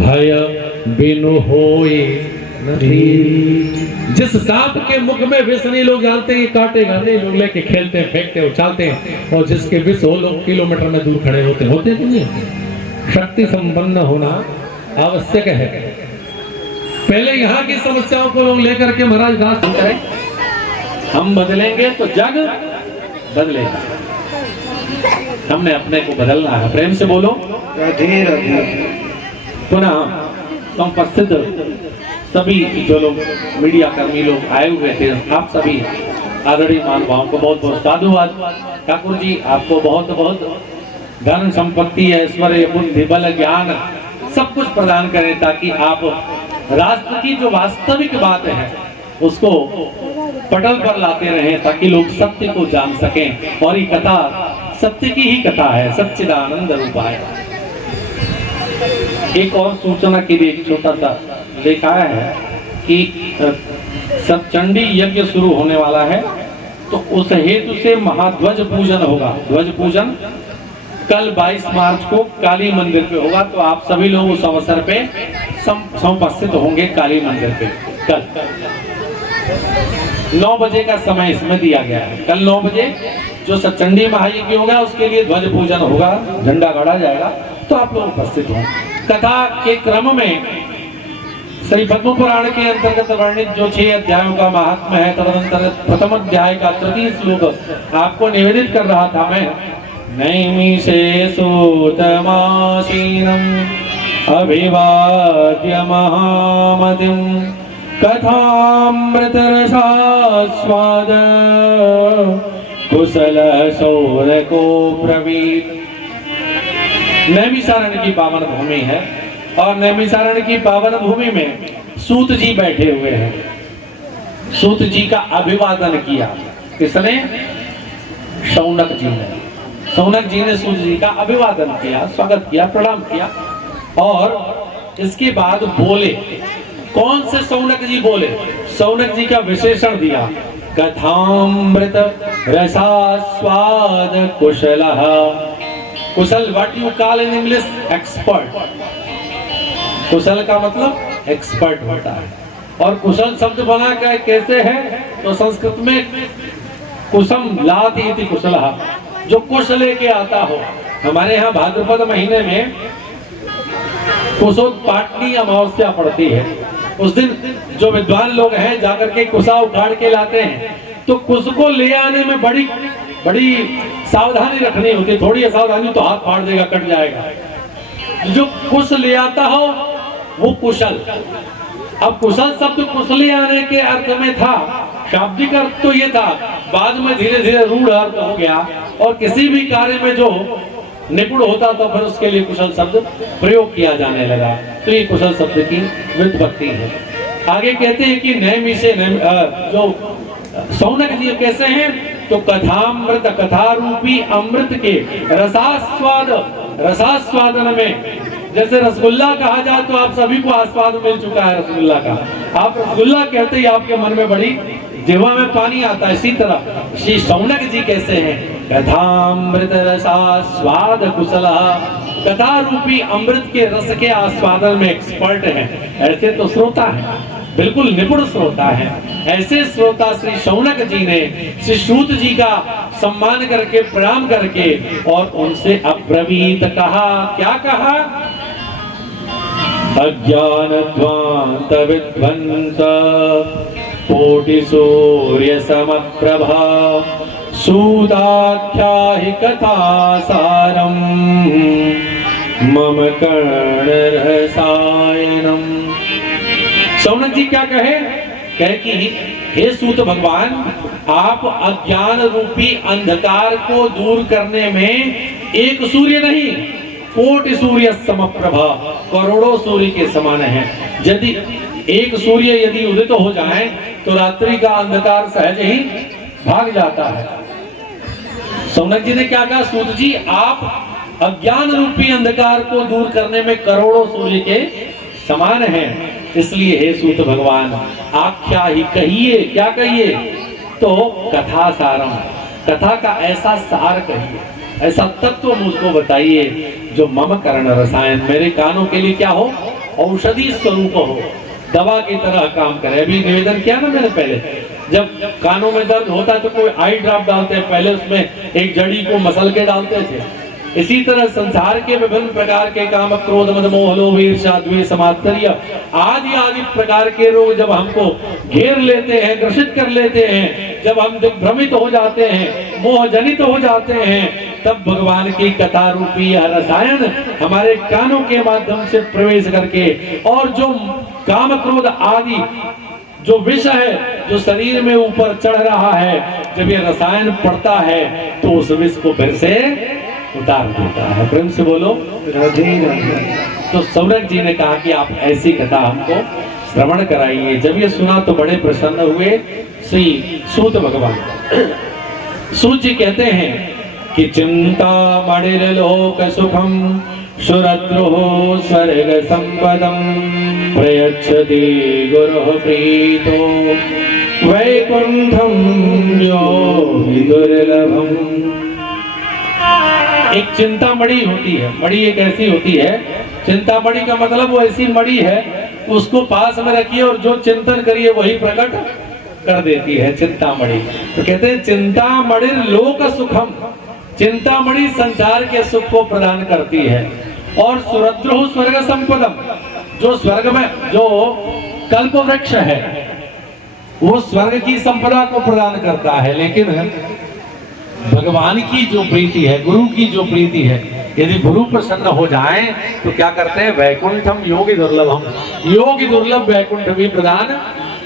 भय बिनु होए नहीं। जिस सांप के मुख में विष नहीं लोग जानते हैं काटेगा नहीं, लोग लेके खेलते हैं, फेंकते हैं, उछालते हैं, और जिसके विष हो लोग किलोमीटर में दूर खड़े होते कि नहीं। शक्ति संपन्न होना आवश्यक है। पहले यहाँ की समस्याओं को लोग लेकर के महाराज राष्ट्र करें, हम बदलेंगे तो जग बदलेगा। हमने अपने को बदलना है। प्रेम से बोलो राधे राधे। पुनः उपस्थित सभी जो लोग मीडिया कर्मी लोग आए हुए थे, आप सभी आदरणीय महानुभावों को बहुत बहुत साधुवाद। ठाकुर जी आपको बहुत बहुत धन संपत्ति, ऐश्वर्य, बुद्धि, बल, ज्ञान सब कुछ प्रदान करें, ताकि आप राष्ट्र की जो वास्तविक बात है उसको पटल पर लाते रहें, ताकि लोग सत्य को जान सकें। और ये कथा सत्य की ही कथा है, सच्चिदानंद रूपा है। एक और सूचना के लिए छोटा सा दिखाया है कि सतचंडी यज्ञ शुरू होने वाला है, तो उस हेतु से महाध्वज पूजन होगा। ध्वज पूजन कल 22 मार्च को काली मंदिर पे होगा, तो आप सभी लोग उस अवसर पे समुपस्थित होंगे काली मंदिर पे। कल 9 बजे का समय इसमें दिया गया है। कल 9 बजे जो सतचंडी महायज्ञ होगा उसके लिए ध्वज पूजन होगा, झंडा गाड़ा जाएगा, तो आप लोग उपस्थित हों। कथा के क्रम में श्री पद्म पुराण के अंतर्गत वर्णित जो 6 अध्यायों का महात्म्य है, तदनंतर प्रथम अध्याय का तृतीय श्लोक आपको निवेदित कर रहा था मैं। नैमिषे सूतमासीनम् अभिवाद्य महामतिं कथामृत रसास्वाद कुशल सौरको ब्रवीत। नैमिषारण्य की पावन भूमि है, और नैमिषारण्य की पावन भूमि में सूत जी बैठे हुए हैं। सूत जी का अभिवादन किया किसने? शौनक जी ने। शौनक जी ने सूत जी का अभिवादन किया, स्वागत किया, प्रणाम किया, और इसके बाद बोले। कौन से शौनक जी बोले? शौनक जी का विशेषण दिया, कथामृत रसास्वाद कुशलः। कुशल, what you call in English? Expert. कुशल का मतलब एक्सपर्ट होता है। और कुशल शब्द बना के कैसे है? तो संस्कृत में कुशम लाति इति कुशलः, जो कुश लेके आता हो। हमारे यहाँ भाद्रपद महीने में कुशोत्पाटनी अमावस्या पड़ती है। उस दिन जो विद्वान लोग हैं जाकर के कुशा उखाड़ के लाते हैं, तो कुश को ले आने में बड़ी बड़ी सावधानी रखनी होती है। थोड़ी असावधानी तो हाथ फाड़ देगा, कट जाएगा। जो कुश ले आता हो वो कुशल। अब कुशल शब्द कुशले आने के अर्थ में था, शाब्दिक अर्थ तो ये था, बाद में धीरे धीरे रूढ़ अर्थ हो गया, और किसी भी कार्य में जो निपुण होता था फिर उसके लिए कुशल शब्द प्रयोग किया जाने लगा। तो ये कुशल शब्द की व्युत्पत्ति है। आगे कहते हैं कि नैमिषे जो शौनक जी कैसे हैं? तो कथामृत, कथा रूपी अमृत के रसास्वादन में, जैसे रसगुल्ला कहा जाए तो आप सभी को आस्वाद मिल चुका है रसगुल्ला का। आप रसगुल्ला कहते ही आपके मन में बड़ी जिह्वा में पानी आता है। इसी तरह श्री शौनक जी कैसे हैं? कथामृत रसास्वाद कुशलः, कथा रूपी अमृत के रस के आस्वादन में एक्सपर्ट हैं। ऐसे तो श्रोता है, बिल्कुल निपुण श्रोता है। ऐसे श्रोता श्री शौनक जी ने श्री सूत जी का सम्मान करके, प्रणाम करके, और उनसे अब्रवीत कहा। क्या कहा? अज्ञानध्वांत विध्वंस कोटि सूर्य समप्रभा सूदाख्याहि कथा सारम मम कर्ण रसायनम। शौनक जी क्या कहे? कहे कि हे सूत भगवान, आप अज्ञान रूपी अंधकार को दूर करने में एक सूर्य नहीं, कोटि सूर्य समप्रभा, करोड़ों सूर्य के समान है। यदि एक सूर्य यदि उदित हो जाए तो रात्रि का अंधकार सहज ही भाग जाता है। शौनक जी ने क्या कहा? सूत जी, आप अज्ञान रूपी अंधकार को दूर करने में करोड़ों सूर्य के समान हैं। इसलिए हे सूत भगवान, आख्या ही कहिए। क्या कहिए? तो कथा सारम, कथा का ऐसा सार कहिए, ऐसा तत्व मुझको बताइए जो मम कर्ण रसायन, मेरे कानों के लिए क्या हो? औषधि स्वरूप हो, दवा की तरह काम करे। अभी निवेदन किया ना मैंने पहले, जब कानों में दर्द होता है तो कोई आई ड्रॉप डालते हैं, पहले उसमें एक जड़ी को मसल के डालते थे। इसी तरह संसार के विभिन्न प्रकार के काम, क्रोध, मद, मोह, लोभ, ईर्ष्या, द्वेष, मात्सर्य आदि आदि प्रकार के रोग जब हमको घेर लेते हैं, ग्रसित कर लेते हैं, जब हम दिग्भ्रमित हो जाते हैं, मोह जनित हो जाते हैं, तब भगवान की कथा रूपी यह रसायन हमारे कानों के माध्यम से प्रवेश करके, और जो काम, क्रोध आदि जो विष है जो शरीर में ऊपर चढ़ रहा है, जब ये रसायन पड़ता है तो उस विष को फिर से उतार देता है। प्रेम से बोलो राधे राधे। तो सौनक जी ने कहा कि आप ऐसी कथा हमको श्रवण कराइए। जब ये सुना तो बड़े प्रसन्न हुए श्री सूत भगवान। सूत जी कहते हैं कि चिंता मणिर्लोक सुखम सुरद्रोह स्वर्ग संपदम प्रयच्छति गुरुः प्रीतो वैकुंठम योगी दुर्लभम। एक चिंता मणि होती है। मणि एक ऐसी होती है, चिंता मणि का मतलब वो ऐसी मणि है, उसको पास में रखिए और जो चिंतन करिए वही प्रकट कर देती है चिंता मणि। तो कहते हैं चिंता मणि लोक सुखम, चिंता मणि संसार के सुख को प्रदान करती है। और सुरद्रुह स्वर्ग संपदम, जो स्वर्ग में जो कल्प वृक्ष है वो स्वर्ग की संपदा को प्रदान करता है। लेकिन भगवान की जो प्रीति है, गुरु की जो प्रीति है, यदि गुरु प्रसन्न हो जाए तो क्या करते हैं, वैकुंठम योगी दुर्लभम, योगी दुर्लभ वैकुंठ भी प्रदान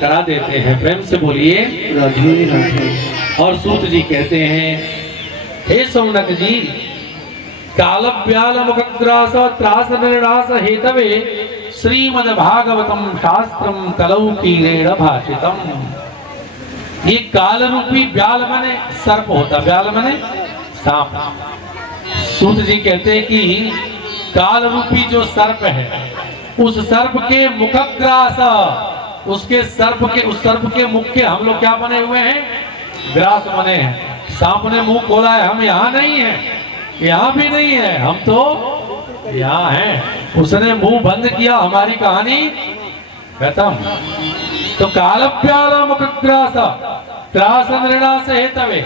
करा देते हैं। प्रेम से बोलिए राधे राधे। और सूत जी कहते हैं, हे सौनक जी, काल व्याल मुखग्रास त्रास निर्णास हेतवे श्रीमद् भागवतम शास्त्रम कलौ कीलेन भाषितम। ये काल रूपी व्याल मने सर्प होता, व्याल मने सांप। सूत जी कहते हैं कि काल रूपी जो सर्प है, उस सर्प के मुखग्रास, उसके सर्प के, उस सर्प के मुख के हम लोग क्या बने हुए हैं, ग्रास बने हैं। सांप ने मुंह खोला है, हम यहाँ नहीं है, यहाँ भी नहीं है, हम तो यहाँ हैं। उसने मुंह बंद किया, हमारी कहानी खत्म। तो कालव्याल मुखग्रास त्रास निर्णास हेतवे,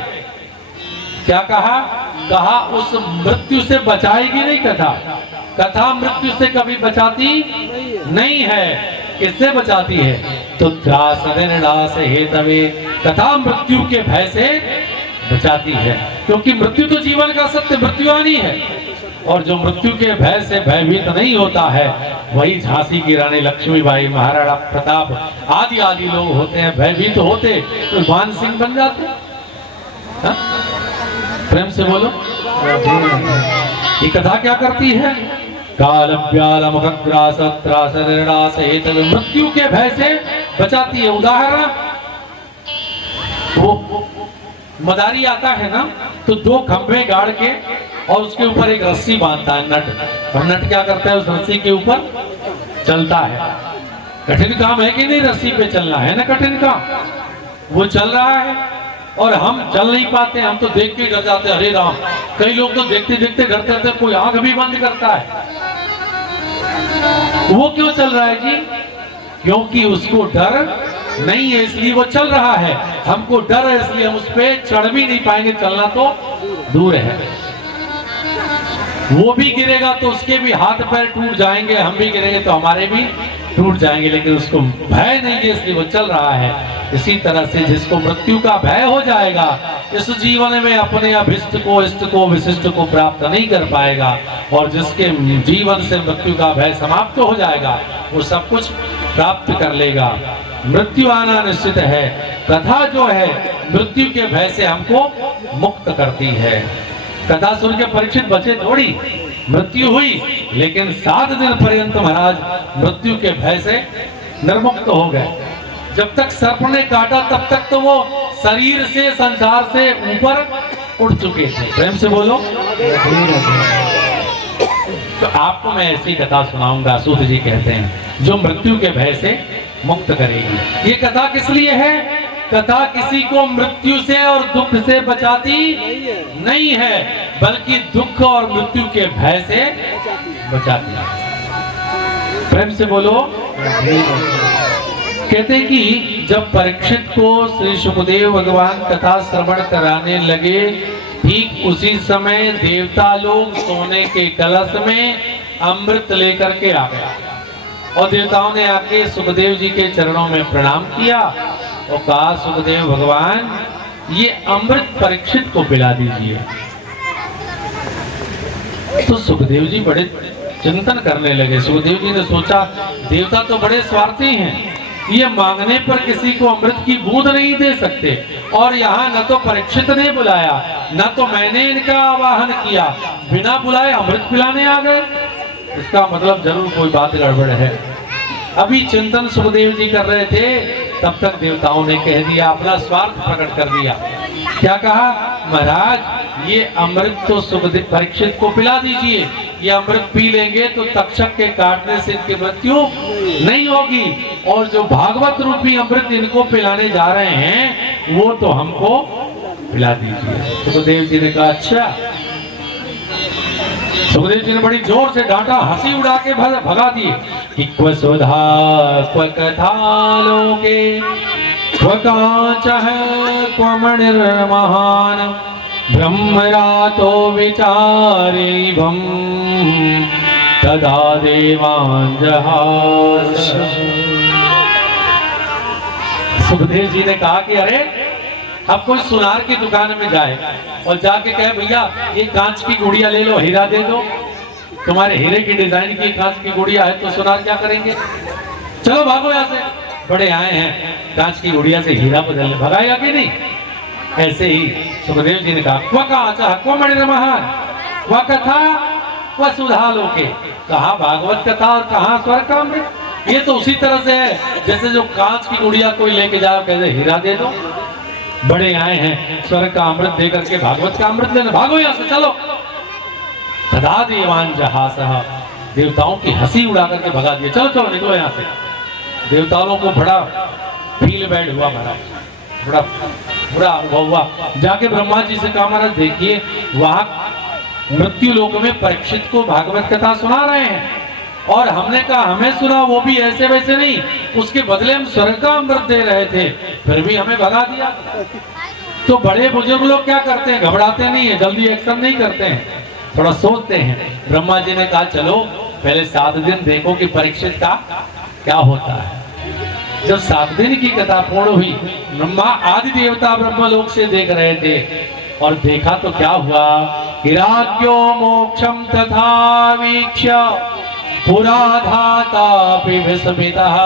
क्या कहा, कहा उस मृत्यु से बचाएगी नहीं कथा, कथा मृत्यु से कभी बचाती नहीं है। किससे बचाती है, तो त्रास निर्णास हेतवे, कथा मृत्यु के भय से बचाती है। क्योंकि मृत्यु तो जीवन का सत्य, मृत्यु आनी है, और जो मृत्यु के भय से भयभीत नहीं होता है वही झांसी की रानी लक्ष्मीबाई, महाराणा प्रताप आदि आदि लोग होते हैं। भयभीत होते तो मान सिंह बन जाते। हा? प्रेम से बोलो। ये कथा क्या करती है, काल व्याल मुखग्रास त्रास निर्णास हेतवे, मृत्यु के भय से बचाती है। उदाहरण, वो मदारी आता है ना, तो दो खंभे गाड़ के और उसके ऊपर एक रस्सी बांधता है, नट। और नट क्या करता है, उस रस्सी के ऊपर चलता है। कठिन काम है कि नहीं, रस्सी पे चलना है ना कठिन काम। वो चल रहा है और हम चल नहीं पाते, हम तो देख के डर जाते हैं, अरे राम। कई लोग तो देखते देखते डरते रहते, कोई आंख भी बंद करता है। वो क्यों चल रहा है जी, क्योंकि उसको डर नहीं है इसलिए वो चल रहा है। हमको डर है इसलिए हम उस पर चढ़ भी नहीं पाएंगे, चलना तो दूर है। वो भी गिरेगा तो उसके भी हाथ पैर टूट जाएंगे, हम भी गिरेंगे तो हमारे भी टूट जाएंगे, लेकिन उसको भय नहीं है इसलिए वो चल रहा है। इसी तरह से जिसको मृत्यु का भय हो जाएगा, इस जीवन में अपने अभिष्ट को, इष्ट को, विशिष्ट को प्राप्त नहीं कर पाएगा, और जिसके जीवन से मृत्यु का भय समाप्त हो जाएगा वो सब कुछ प्राप्त कर लेगा। मृत्यु आना निश्चित है। कथा जो है मृत्यु के भय से हमको मुक्त करती है। कथा सुन के परीक्षित बचे थोड़ी, मृत्यु हुई लेकिन 7 दिन पर्यंत महाराज मृत्यु के भय से निर्मुक्त हो गए। जब तक सर्प ने काटा तब तक तो वो शरीर से, संसार से ऊपर उड़ चुके थे। प्रेम से बोलो। तो आपको मैं ऐसी कथा सुनाऊंगा, सूत जी कहते हैं, जो मृत्यु के भय से मुक्त करेगी। ये कथा किस लिए है, कथा किसी को मृत्यु से और दुख से बचाती नहीं है, बल्कि दुख और मृत्यु के भय से बचाती है। प्रेम से बोलो। कहते हैं कि जब परीक्षित को श्री सुखदेव भगवान कथा श्रवण कराने लगे, ठीक उसी समय देवता लोग सोने के कलश में अमृत लेकर के आ गया और देवताओं ने आके सुखदेव जी के चरणों में प्रणाम किया और कहा, सुखदेव भगवान ये अमृत परीक्षित को पिला दीजिए। तो सुखदेव जी बड़े चिंतन करने लगे। सुखदेव जी ने सोचा, देवता तो बड़े स्वार्थी हैं, ये मांगने पर किसी को अमृत की बूंद नहीं दे सकते, और यहाँ न तो परीक्षित ने बुलाया न तो मैंने इनका आवाहन किया, बिना बुलाए अमृत पिलाने आ गए। इसका मतलब जरूर कोई बात गड़बड़ है। अभी चिंतन सुखदेव जी कर रहे थे, तब तक देवताओं ने कह दिया, अपना स्वार्थ प्रकट कर दिया। क्या कहा, महाराज ये अमृत तो सुखदेव परीक्षित को पिला दीजिए, ये अमृत पी लेंगे तो तक्षक के काटने से इनकी मृत्यु नहीं होगी, और जो भागवत रूपी अमृत इनको पिलाने जा रहे हैं वो तो हमको पिला दीजिए। सुखदेव जी ने कहा, अच्छा। सुखदेव जी ने बड़ी जोर से डांटा, हंसी उड़ा के भगा दिए कि क्व सुधा क्व कथा लोके क्व कांचः क्व मणिर्महान् ब्रह्मरातो विचारेभं तदा देवान् जहास। सुखदेव जी ने कहा कि अरे अब कोई सुनार की दुकान में जाए और जाके कहे, भैया ये कांच की गुड़िया ले लो, हीरा दे दो। तुम्हारे हीरे की डिजाइन की कांच की गुड़िया है तो सुनार क्या करेंगे, चलो भागो यहाँ से, बड़े आए हैं कांच की गुड़िया से हीरा बदलने, भगाएगा कि नहीं। ऐसे ही सुखदेव जी ने कहा, क्व कांचः क्व मणिर्महान् क्व कथा क्व सुधा लोके, कहा भागवत कथा और कहा स्वर्ग का अमृत। ये तो उसी तरह से है जैसे जो कांच की गुड़िया कोई लेके जाओ, कहते हीरा दे दो, बड़े आए हैं स्वर्ग का अमृत दे करके भागवत का अमृत लेने, भागो यहाँ से, चलो। तदा देवान् जहासः, देवताओं की हंसी उड़ा करके भगा दिया, चलो चलो निकलो यहाँ से। देवताओं को बड़ा फील बैड हुआ महाराज, बड़ा बुरा अनुभव हुआ। जाके ब्रह्मा जी से कहा, महाराज देखिए वहां मृत्यु लोक में परीक्षित को भागवत कथा सुना रहे हैं, और हमने कहा हमें सुना, वो भी ऐसे वैसे नहीं, उसके बदले हम स्वर्ग का अमृत दे रहे थे, फिर भी हमें भगा दिया। तो बड़े बुजुर्ग लोग क्या करते हैं, घबराते नहीं है, जल्दी एक्शन नहीं करते हैं, थोड़ा सोचते हैं। ब्रह्मा जी ने कहा, चलो पहले 7 दिन देखो कि परीक्षित का क्या होता है। जब 7 दिन की कथा पूर्ण हुई, ब्रह्मा आदि देवता ब्रह्मलोक से देख रहे थे, और देखा तो क्या हुआ, राज्यो मोक्षम तथा वीक्ष्य पुरा धातापि विस्मितः।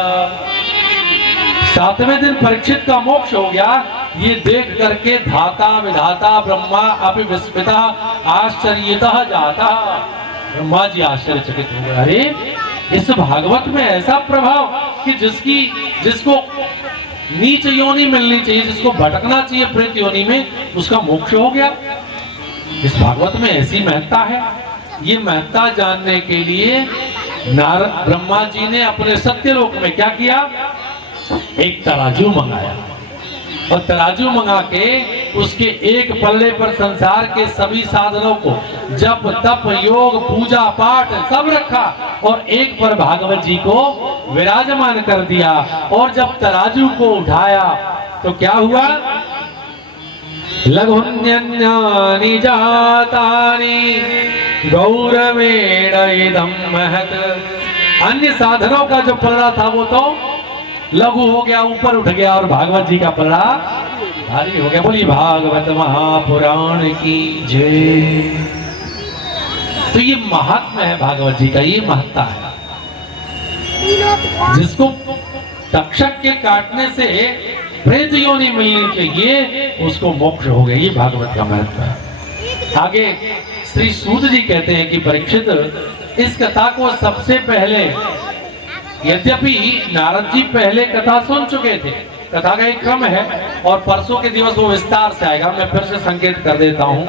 7वें दिन परीक्षित का मोक्ष हो गया, ये देख करके धाता विधाता ब्रह्मा अपि विस्मितः आश्चर्यतः जाता। ब्रह्मा जी आश्चर्यचकित हो गए, अरे इस भागवत में ऐसा प्रभाव कि जिसको नीच योनि मिलनी चाहिए, जिसको भटकना चाहिए प्रेत योनि में, उसका मोक्ष हो गया। इस भागवत में ऐसी महत्ता है। ये महत्ता जानने के लिए नारद ब्रह्मा जी ने अपने सत्यलोक में क्या किया, एक तराजू मंगाया, और तराजू मंगा के उसके एक पल्ले पर संसार के सभी साधनों को, जप तप योग पूजा पाठ सब रखा, और एक पर भागवत जी को विराजमान कर दिया। और जब तराजू को उठाया तो क्या हुआ, लघुन्यन्यानि जातानि गौरवेण इदं महत्। अन्य साधनों का जो पल्ला था वो तो लघु हो गया, ऊपर उठ गया, और भागवत जी का पल्ला भारी हो गया। बोलिए भागवत महापुराण की जय। तो ये महात्मा है भागवत जी का, ये महत्ता है। जिसको तक्षक के काटने से प्रेत योनि मिलनी चाहिए, उसको मोक्ष हो गया, ये भागवत का महत्व है। आगे श्री सूत जी कहते हैं कि परीक्षित इस कथा को सबसे पहले, यद्यपि नारद जी पहले कथा सुन चुके थे, कथा का एक क्रम है और परसों के दिवस वो विस्तार से आएगा, मैं फिर से संकेत कर देता हूँ।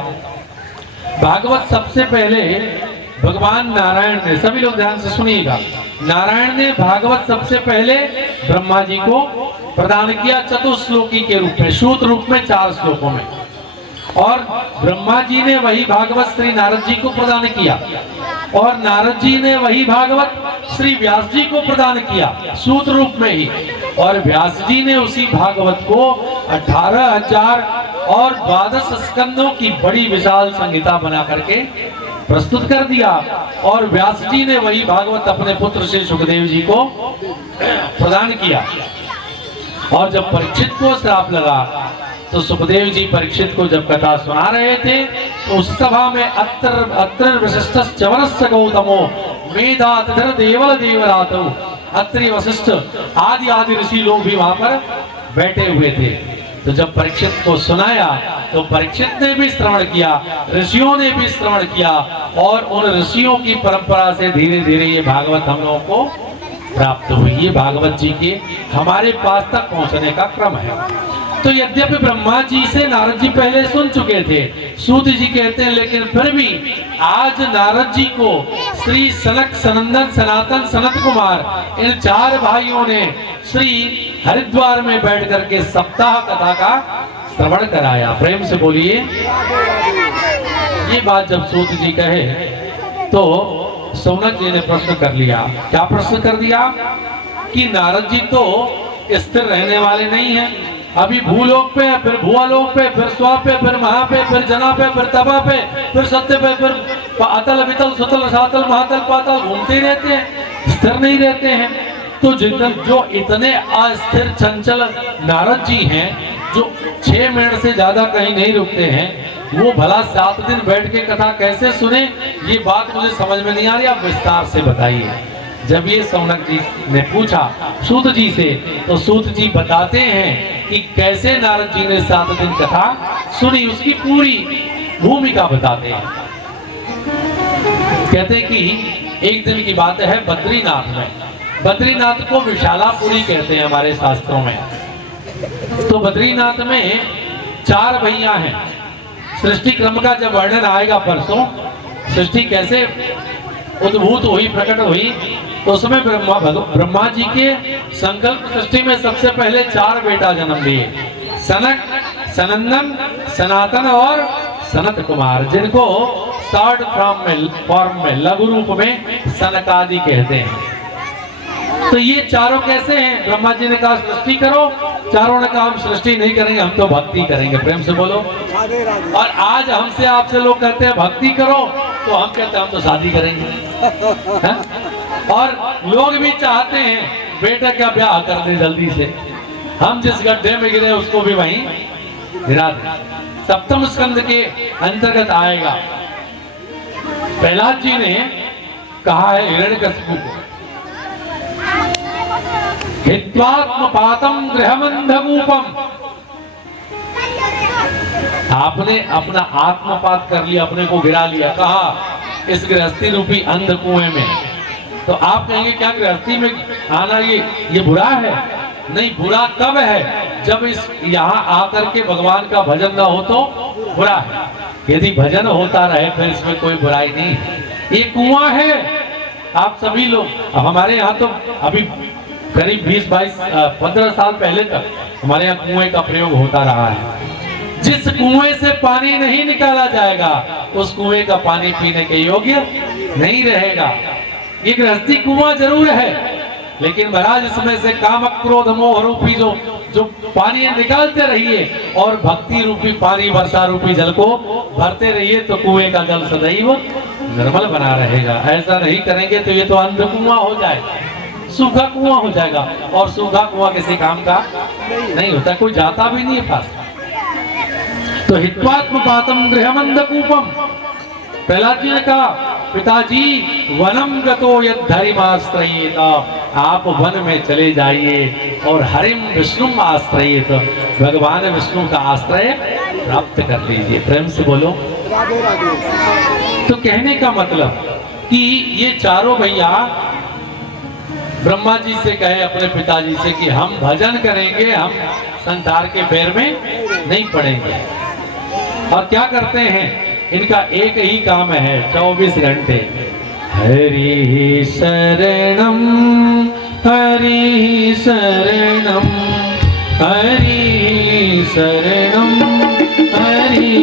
भागवत सबसे पहले भगवान नारायण ने, सभी लोग ध्यान से सुनिएगा, नारायण ने भागवत सबसे पहले ब्रह्मा जी को प्रदान किया चतुश्लोकी के रूप में, सूत रूप में 4 श्लोकों में, और ब्रह्मा जी ने वही भागवत श्री नारद जी को प्रदान किया, और नारद जी ने वही भागवत श्री व्यास जी को प्रदान किया सूत रूप में ही, और व्यास जी ने उसी भागवत को 18,000 और 12 स्कंदों की बड़ी विशाल संहिता बना करके प्रस्तुत कर दिया। और व्यास जी ने वही भागवत अपने पुत्र से सुखदेव जी को प्रदान किया। और जब परीक्षित को श्राप लगा तो सुखदेव जी परीक्षित को जब कथा सुना रहे थे तो उस सभा में अत्र वशिष्ठ चवरस्य गौतमो मेधातिधर देवल देवरातो, अत्रि वशिष्ठ आदि ऋषि लोग भी वहां पर बैठे हुए थे। तो जब परीक्षित को सुनाया तो परीक्षित ने भी श्रवण किया, ऋषियों ने भी श्रवण किया, और उन ऋषियों की परंपरा से धीरे धीरे ये भागवत हम लोगों को प्राप्त हुई। ये भागवत जी के हमारे पास तक पहुंचने का क्रम है। तो यद्यपि ब्रह्मा जी से नारद जी पहले सुन चुके थे, सूत जी कहते हैं, लेकिन फिर भी आज नारद जी को श्री सनक, सनंदन, सनातन, सनत कुमार इन 4 भाइयों ने श्री हरिद्वार में बैठ करके सप्ताह कथा का श्रवण कराया। प्रेम से बोलिए। ये बात जब सूत जी कहे तो सौनक जी ने प्रश्न कर लिया। क्या प्रश्न कर दिया? कि नारद जी तो स्थिर रहने वाले नहीं हैं, अभी भूलोक पे, फिर भुआलोक पे, फिर स्व पे, फिर महा पे, फिर जना पे, फिर तपा पे, फिर सत्य पे, फिर अतल वितल सुतल सातल महातल पातल घूमते रहते हैं, स्थिर नहीं रहते हैं। तो जो इतने अस्थिर चंचल नारद जी हैं, जो 6 मिनट से ज्यादा कहीं नहीं रुकते हैं, वो भला 7 दिन बैठ के कथा कैसे सुने? ये बात मुझे समझ में नहीं आ रही, आप विस्तार से बताइए। जब ये सौनक जी ने पूछा सूत जी से, तो सूत जी बताते हैं कि कैसे नारद जी ने 7 दिन कथा सुनी, उसकी पूरी भूमिका बताते हैं। कहते हैं कि एक दिन की बात है बद्रीनाथ में। बद्रीनाथ को विशालापुरी कहते हैं हमारे शास्त्रों में। तो बद्रीनाथ में 4 भैया हैं। सृष्टि क्रम का जब वर्णन आएगा परसों, सृष्टि कैसे उद्भूत हुई, प्रकट हुई, तो उसमें ब्रह्मा जी के संकल्प सृष्टि में सबसे पहले 4 बेटा जन्म लिए, सनक, सनंदन, सनातन और सनत कुमार, जिनको शॉर्ट फॉर्म में लघु रूप में सनकादि कहते हैं। तो ये चारों कैसे हैं? ब्रह्मा जी ने कहा सृष्टि करो, चारों ने कहा हम सृष्टि नहीं करेंगे, हम तो भक्ति करेंगे। प्रेम से बोलो। और आज हमसे आपसे लोग कहते हैं भक्ति करो, तो हम कहते हैं हम तो शादी करेंगे। है? और लोग भी चाहते हैं बेटा का ब्याह कर दे जल्दी से, हम जिस गड्ढे में गिरे उसको भी वहीं गिरा दे। सप्तम स्कंद के अंतर्गत आएगा। प्रहलाद जी ने कहा है हिरण्यकशिपु को, हित्वात्मपातम गृहमंधकूपम, आपने अपना आत्मपात कर लिया, अपने को गिरा लिया, कहा इस गृहस्थी रूपी अंध कुएं में। तो आप कहेंगे क्या गृहस्थी में आना ये बुरा है? नहीं, बुरा कब है? जब इस यहाँ आकर के भगवान का भजन ना हो तो बुरा है। यदि भजन होता रहे फिर इसमें कोई बुराई नहीं। ये कुआं है। आप सभी लोग, हमारे यहाँ तो अभी करीब 20-15 साल पहले तक हमारे यहाँ कुएं का प्रयोग होता रहा है। जिस कुएं से पानी नहीं निकाला जाएगा उस कुएं का पानी पीने के योग्य नहीं रहेगा। ये गृहस्थी कुआं जरूर है, लेकिन महाराज इसमें से काम क्रोध मोह रूपी जो पानी निकालते रहिए और भक्ति रूपी पानी, वर्षा रूपी जल को भरते रहिए, तो कुएं का जल सदैव निर्मल बना रहेगा। ऐसा नहीं करेंगे तो ये तो अंध कुआं हो जाएगा, सूखा कुआं हो जाएगा। और सूखा कुआं किसी काम का नहीं होता, कोई जाता भी नहीं है पास। तो हित्वात्मपातम गृहमंधकूपम, प्रहलाद जी ने कहा पिताजी वनम गतो यद्धरिमाश्रयेत, आप वन में चले जाइए और हरिम विष्णु आश्रयेत, भगवान विष्णु का आश्रय प्राप्त कर लीजिए। प्रेम से बोलो। तो कहने का मतलब कि ये चारों भैया ब्रह्मा जी से कहे अपने पिताजी से कि हम भजन करेंगे, हम संसार के पैर में नहीं पड़ेंगे। और क्या करते हैं? इनका एक ही काम है 24 घंटे, हरि शरणम हरि शरणम हरि शरणम हरि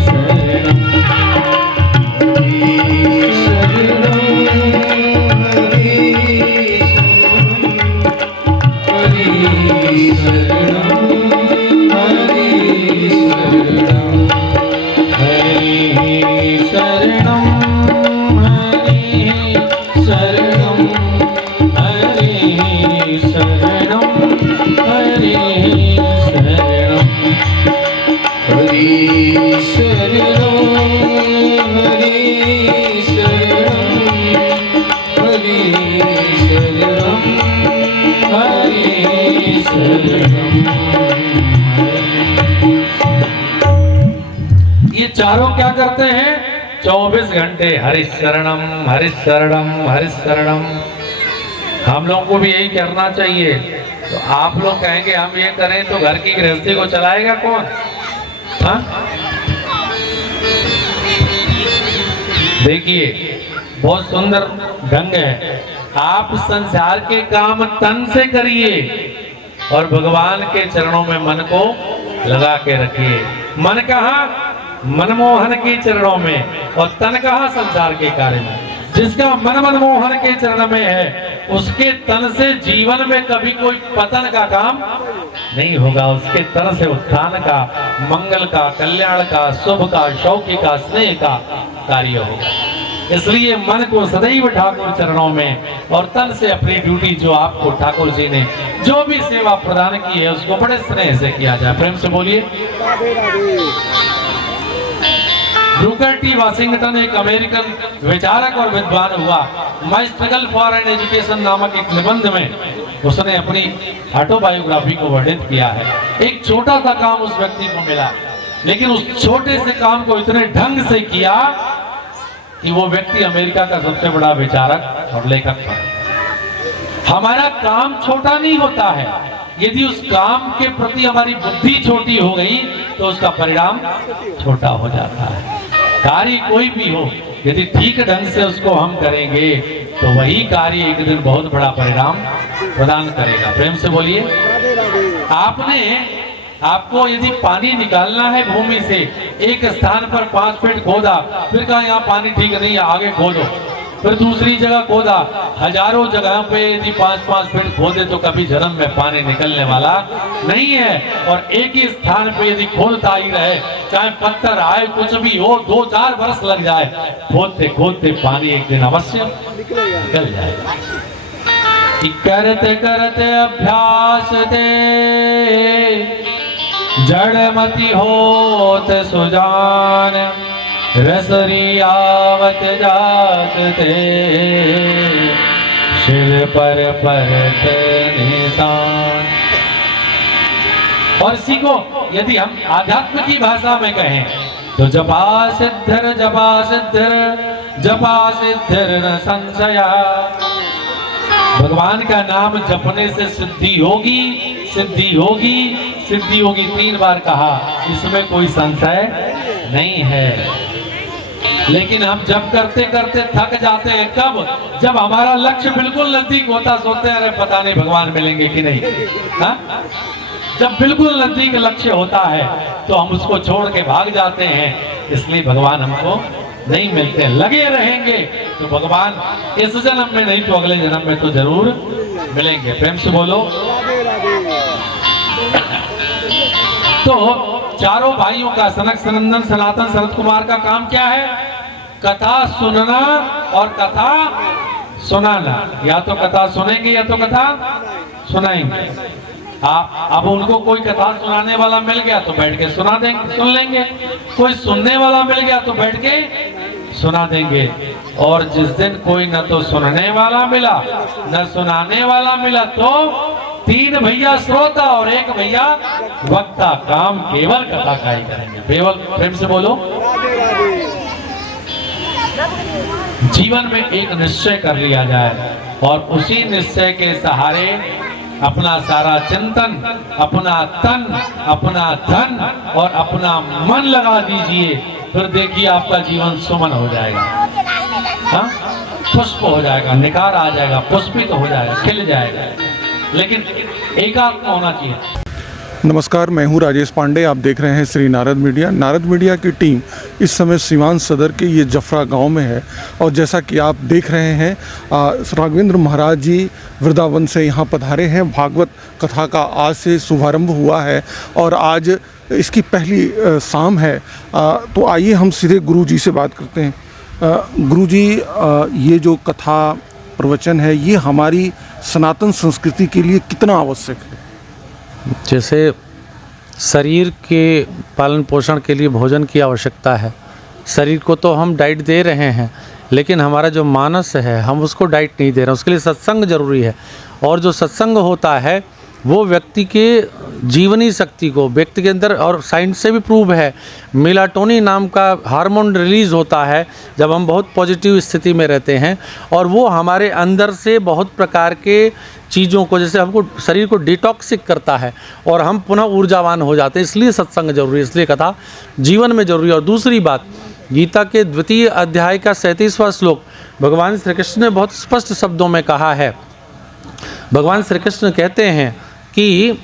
शरणम हरि शरणं हरि शरणं हरि शरणं हरि शरणं हरि शरणं हरि शरणं हरि शरणं हरि शरणं। ये चारों क्या करते हैं? 24 घंटे हरि शरणम हरि शरणम हरि शरणम। हम लोगों को भी यही करना चाहिए। तो आप लोग कहेंगे हम ये करें तो घर की गृहस्थी को चलाएगा कौन? हाँ? देखिए बहुत सुंदर ढंग है। आप संसार के काम तन से करिए और भगवान के चरणों में मन को लगा के रखिए। मन कहाँ? मनमोहन के चरणों में, और तन कहाँ? संसार के कार्य में। जिसका मन मनमोहन के चरण में है उसके तन से जीवन में कभी कोई पतन का काम नहीं होगा। उसके तन से उत्थान का, मंगल का, कल्याण का, शुभ का, शौकी का, स्नेह का कार्य होगा। इसलिए मन को सदैव ठाकुर चरणों में और तन से अपनी ड्यूटी जो आपको ठाकुर जी ने जो भी सेवा प्रदान की है उसको बड़े स्नेह से किया जाए। प्रेम से बोलिए। ब्रूकर टी वाशिंगटन एक अमेरिकन विचारक और विद्वान हुआ। My struggle for an education नामक एक निबंध में उसने अपनी ऑटोबायोग्राफी को वर्णित किया है। एक छोटा सा काम उस व्यक्ति को मिला, लेकिन उस छोटे से काम को इतने ढंग से किया कि वो व्यक्ति अमेरिका का सबसे बड़ा विचारक और लेखक था। हमारा काम छोटा नहीं होता है, यदि उस काम के प्रति हमारी बुद्धि छोटी हो गई तो उसका परिणाम छोटा हो जाता है। कार्य कोई भी हो, यदि ठीक ढंग से उसको हम करेंगे तो वही कार्य एक दिन बहुत बड़ा परिणाम प्रदान करेगा। प्रेम से बोलिए। आपको यदि पानी निकालना है भूमि से, एक स्थान पर 5 फीट खोदा, फिर कहा यहाँ पानी ठीक नहीं है आगे खोदो, फिर दूसरी जगह खोदा, हजारों जगहों पे यदि 5-5 फीट खोदे तो कभी जन्म में पानी निकलने वाला नहीं है। और एक ही स्थान पे यदि खोदता ही रहे, चाहे पत्थर आए कुछ भी हो, 2-4 वर्ष लग जाए, खोदते खोदते पानी एक दिन अवश्य निकल जाएगा। करते करते अभ्यास ते जड़मति होत सुजान, रसरी आवत जात ते शिव पर परत निशान। और इसी को यदि हम आध्यात्म की भाषा में कहें तो जपा सिद्धर जपा सिद्धर जपा सिद्धर न संशया। भगवान का नाम जपने से सिद्धि होगी, सिद्धि होगी, सिद्धि होगी 3 बार कहा, इसमें कोई संशय नहीं है। लेकिन हम जब करते करते थक जाते हैं, कब? जब हमारा लक्ष्य बिल्कुल नजदीक होता, सोचते हैं अरे पता नहीं भगवान मिलेंगे कि नहीं। हा? जब बिल्कुल नजदीक लक्ष्य होता है तो हम उसको छोड़ के भाग जाते हैं। इसलिए भगवान हमको नहीं मिलते। लगे रहेंगे तो भगवान इस जन्म में नहीं तो अगले जन्म में तो जरूर मिलेंगे। प्रेम से बोलो। तो चारों भाइयों का, सनक सनंदन सनातन शरद कुमार का काम क्या है? कथा सुनना और कथा सुनाना। या तो कथा सुनेंगे या तो कथा सुनाएंगे। अब उनको कोई कथा सुनाने वाला मिल गया तो बैठ के सुना देंगे, सुन लेंगे। कोई सुनने वाला मिल गया तो बैठ के सुना देंगे। और जिस दिन कोई न तो सुनने वाला मिला न सुनाने वाला मिला तो 3 भैया श्रोता और 1 भैया वक्ता, काम केवल कथा का ही करेंगे। केवल प्रेम से बोलो। जीवन में एक निश्चय कर लिया जाए और उसी निश्चय के सहारे अपना सारा चिंतन, अपना तन, अपना धन और अपना मन लगा दीजिए। फिर देखिए आपका जीवन सुमन हो जाएगा, हाँ? पुष्प हो जाएगा, निखार आ जाएगा, पुष्पित हो जाएगा, खिल जाएगा। लेकिन एकात्म होना चाहिए। नमस्कार, मैं हूं राजेश पांडे। आप देख रहे हैं श्री नारद मीडिया। नारद मीडिया की टीम इस समय सीवान सदर के ये जफरा गांव में है और जैसा कि आप देख रहे हैं राघवेंद्र महाराज जी वृंदावन से यहाँ पधारे हैं। भागवत कथा का आज से शुभारंभ हुआ है और आज इसकी पहली शाम है। तो आइए हम सीधे गुरु जी से बात करते हैं। गुरु जी, ये जो कथा प्रवचन है ये हमारी सनातन संस्कृति के लिए कितना आवश्यक है? जैसे शरीर के पालन पोषण के लिए भोजन की आवश्यकता है, शरीर को तो हम डाइट दे रहे हैं, लेकिन हमारा जो मानस है हम उसको डाइट नहीं दे रहे हैं। उसके लिए सत्संग जरूरी है, और जो सत्संग होता है वो व्यक्ति के जीवनी शक्ति को, व्यक्ति के अंदर, और साइंस से भी प्रूव है, मेलाटोनिन नाम का हार्मोन रिलीज होता है जब हम बहुत पॉजिटिव स्थिति में रहते हैं, और वो हमारे अंदर से बहुत प्रकार के चीज़ों को, जैसे हमको शरीर को डिटॉक्सिक करता है और हम पुनः ऊर्जावान हो जाते हैं। इसलिए सत्संग जरूरी है, इसलिए कथा जीवन में जरूरी है। और दूसरी बात, गीता के 2वें अध्याय का 37वां श्लोक भगवान श्री कृष्ण ने बहुत स्पष्ट शब्दों में कहा है। भगवान श्री कृष्ण कहते हैं कि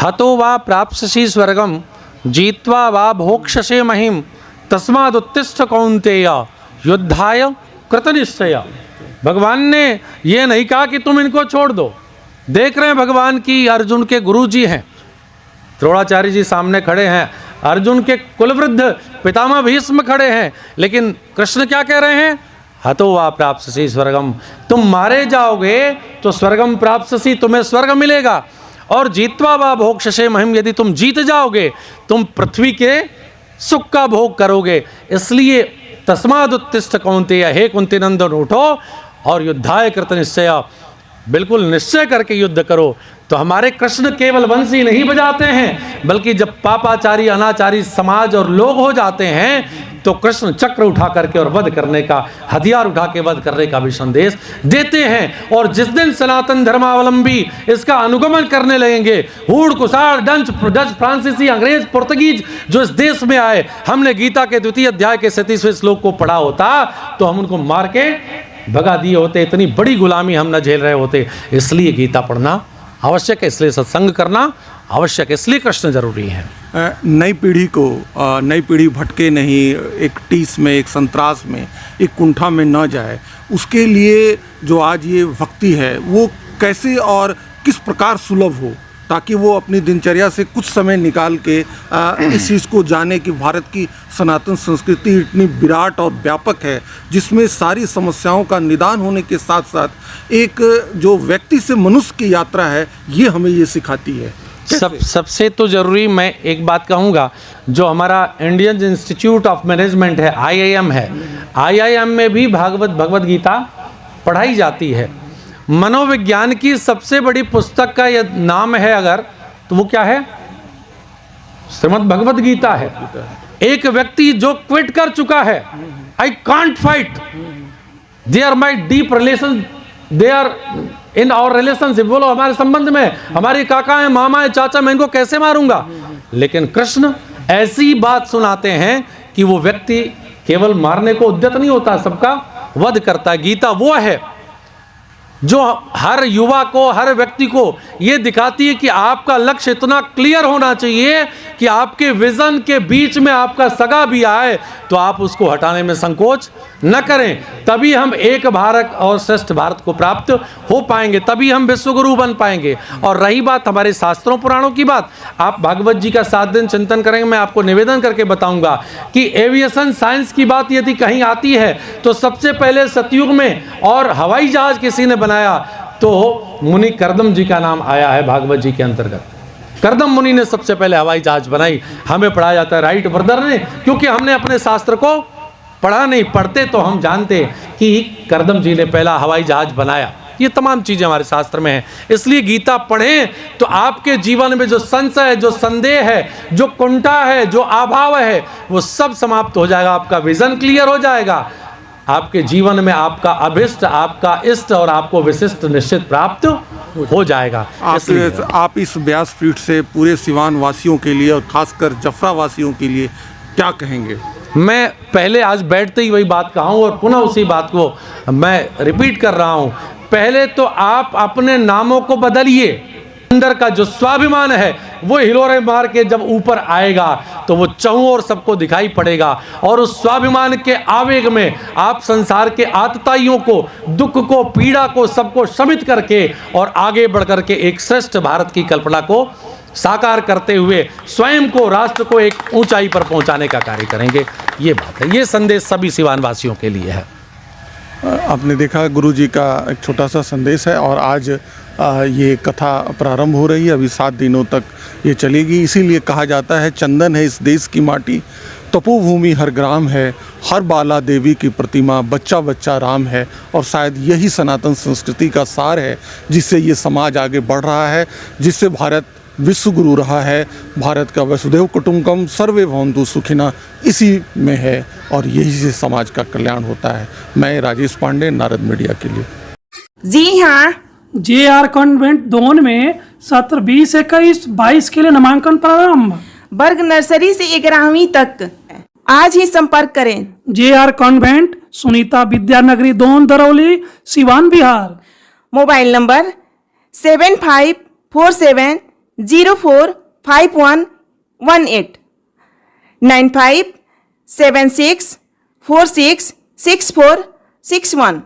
हतो वा प्राप्स्यसि स्वर्गम जीत्वा वा भोक्ष्यसे महिम तस्मादुत्तिष्ठ कौन्तेय युद्धाय कृतनिश्चय। भगवान ने ये नहीं कहा कि तुम इनको छोड़ दो। देख रहे हैं भगवान की अर्जुन के गुरु जी हैं, द्रोणाचार्य जी सामने खड़े हैं, अर्जुन के कुलवृद्ध पितामह भीष्म खड़े हैं, लेकिन कृष्ण क्या कह रहे हैं? हतो वा प्राप्स्यसि स्वर्गम, तुम मारे जाओगे तो स्वर्गम प्राप्स्यसि, तुम्हें स्वर्ग मिलेगा। और जीत्वा वा भोक्ष्यसे महिम, यदि तुम जीत जाओगे तुम पृथ्वी के सुख का भोग करोगे। इसलिए तस्मादुत्तिष्ठ कौन्तेय, हे कुंती नंदन उठो और युद्धाय कृत निश्चय, बिल्कुल निश्चय करके युद्ध करो। तो हमारे कृष्ण केवल बंसी नहीं बजाते हैं, बल्कि जब पापाचारी अनाचारी समाज और लोग हो जाते हैं तो कृष्ण चक्र उठा करके और वध करने का, हथियार उठा के वध करने का भी संदेश देते हैं। और जिस दिन सनातन धर्मावलंबी इसका अनुगमन करने लगेंगे, हूड़ कुसार डच फ्रांसीसी अंग्रेज पुर्तगीज जो इस देश में आए, हमने गीता के 2वें अध्याय के 37वें श्लोक को पढ़ा होता तो हम उनको मार के भगा दिए होते, इतनी बड़ी गुलामी हम न झेल रहे होते। इसलिए गीता पढ़ना आवश्यक है, इसलिए सत्संग करना आवश्यक है, इसलिए कृष्ण जरूरी है। नई पीढ़ी भटके नहीं, एक टीस में, एक संतरास में, एक कुंठा में न जाए, उसके लिए जो आज ये भक्ति है वो कैसे और किस प्रकार सुलभ हो, ताकि वो अपनी दिनचर्या से कुछ समय निकाल के इस चीज़ को जाने कि भारत की सनातन संस्कृति इतनी विराट और व्यापक है, जिसमें सारी समस्याओं का निदान होने के साथ साथ एक जो व्यक्ति से मनुष्य की यात्रा है ये हमें ये सिखाती है। सबसे तो ज़रूरी मैं एक बात कहूँगा, जो हमारा इंडियन इंस्टीट्यूट ऑफ मैनेजमेंट है, IIM है, IIM में भी भगवत गीता पढ़ाई जाती है। मनोविज्ञान की सबसे बड़ी पुस्तक का यह नाम है अगर, तो वो क्या है? श्रीमद् भगवत गीता है। एक व्यक्ति जो क्विट कर चुका है, I can't fight, they are my deep relation, they are in our relationship, बोलो हमारे संबंध में, हमारे काका है, मामा है, चाचा, मैं इनको कैसे मारूंगा? लेकिन कृष्ण ऐसी बात सुनाते हैं कि वो व्यक्ति केवल मारने को उद्यत नहीं होता, सबका वध करता है। गीता वो है जो हर युवा को, हर व्यक्ति को ये दिखाती है कि आपका लक्ष्य इतना क्लियर होना चाहिए कि आपके विजन के बीच में आपका सगा भी आए तो आप उसको हटाने में संकोच न करें। तभी हम एक भारत और श्रेष्ठ भारत को प्राप्त हो पाएंगे, तभी हम विश्वगुरु बन पाएंगे। और रही बात हमारे शास्त्रों पुराणों की बात, आप भागवत जी का 7 दिन चिंतन करेंगे, मैं आपको निवेदन करके बताऊंगा कि एविएशन साइंस की बात यदि कहीं आती है तो सबसे पहले सतयुग में और हवाई जहाज किसी ने बनाया तो मुनि करदम जी का नाम आया है भागवत जी के अंतर्गत। करदम मुनि ने सबसे पहले हवाई जहाज बनाई। हमें पढ़ाया जाता है राइट ब्रदर ने, क्योंकि हमने अपने शास्त्र को पढ़ा नहीं, पढ़ते तो हम जानते कि करदम जी ने पहला हवाई जहाज बनाया। ये तमाम चीज़ें हमारे शास्त्र में हैं। इसलिए गीता पढ़ें तो आपके जीवन में जो संशय है, जो संदेह है, जो कुंठा है, जो अभाव है, वो सब समाप्त हो जाएगा, आपका विजन क्लियर हो जाएगा, आपके जीवन में आपका अभिष्ट, आपका इष्ट और आपको विशिष्ट निश्चित प्राप्त हो जाएगा। आप इस व्यासपीठ से पूरे सिवान वासियों के लिए और खासकर जफरा वासियों के लिए क्या कहेंगे? मैं पहले आज बैठते ही वही बात कहा हूँ और पुनः उसी बात को मैं रिपीट कर रहा हूँ। पहले तो आप अपने नामों को बदलिए। अंदर का जो स्वाभिमान है वो हिलोरे मार के जब ऊपर आएगा तो वो चहुं ओर सबको दिखाई पड़ेगा, और उस स्वाभिमान के आवेग में आप संसार के आतताइयों को, दुख को, पीड़ा को, सबको शमित करके और आगे बढ़ करके एक श्रेष्ठ भारत की कल्पना को साकार करते हुए स्वयं को, राष्ट्र को एक ऊंचाई पर पहुंचाने का कार्य करेंगे। ये बात है, ये संदेश सभी सिवान वासियों के लिए है। आपने देखा गुरुजी का एक छोटा सा संदेश है और आज ये कथा प्रारंभ हो रही है। अभी 7 दिनों तक ये चलेगी। इसीलिए कहा जाता है चंदन है इस देश की माटी, तपोभूमि हर ग्राम है, हर बाला देवी की प्रतिमा, बच्चा बच्चा राम है। और शायद यही सनातन संस्कृति का सार है जिससे ये समाज आगे बढ़ रहा है, जिससे भारत विश्व गुरु रहा है। भारत का वसुधैव कुटुंबकम सर्वे भवन्तु सुखिनः इसी में है और यही से समाज का कल्याण होता है। मैं राजेश पांडे, नारद मीडिया के लिए। जी हाँ, JR कॉन्वेंट दोन में सत्र 20-21-22 के लिए नामांकन प्रारंभ। वर्ग नर्सरी से 11वीं तक आज ही संपर्क करें। JR convent, Sunita Vidyanagari Don, Darauli, Siwan, Bihar. Mobile number 7547045118 9576466461।